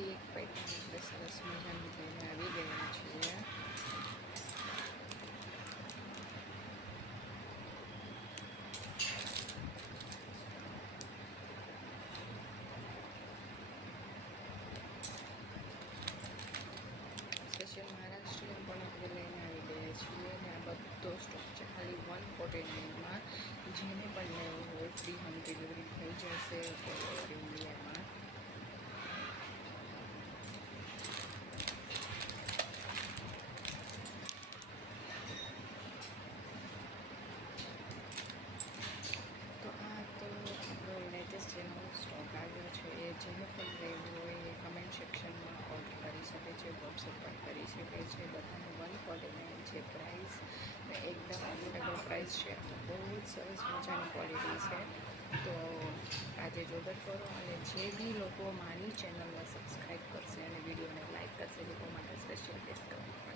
અહીંથી એક પેટર્ન આપણે સરસ મજાની લઈને આવી ગયા છીએ. સ્પેશિયલ મહારાષ્ટ્રીયન પણ આપણે લઈને આવી ગયા છીએ અને આ બધો સ્ટોક છે ખાલી 149માં. જેને પણ લેવું હોય ફ્રી હોમ ડિલિવરી થઈ જશે ઓલ ઓવર ઇન્ડિયામાં. તો આ તો આપણો લેટેસ્ટ જે નવો સ્ટોક આવ્યો છે એ જેને પણ લેવું હોય એ કમેન્ટ સેક્શનમાં ઓર્ડર કરી શકે છે, વોટ્સઅપ પણ કરી શકે છે. બધાનું 149 છે પ્રાઇસ, એકદમ અફોર્ડેબલ પ્રાઇસ છે. બહુ જ સરસ મજાની ક્વોલિટી છે. તો આજે જ ઓર્ડર કરો અને જે બી લોકો મારી ચેનલને સબસ્ક્રાઈબ કરશે અને વિડીયોને લાઈક કરશે એ લોકો માટે સ્પેશિયલ ડિસ્કાઉન્ટ.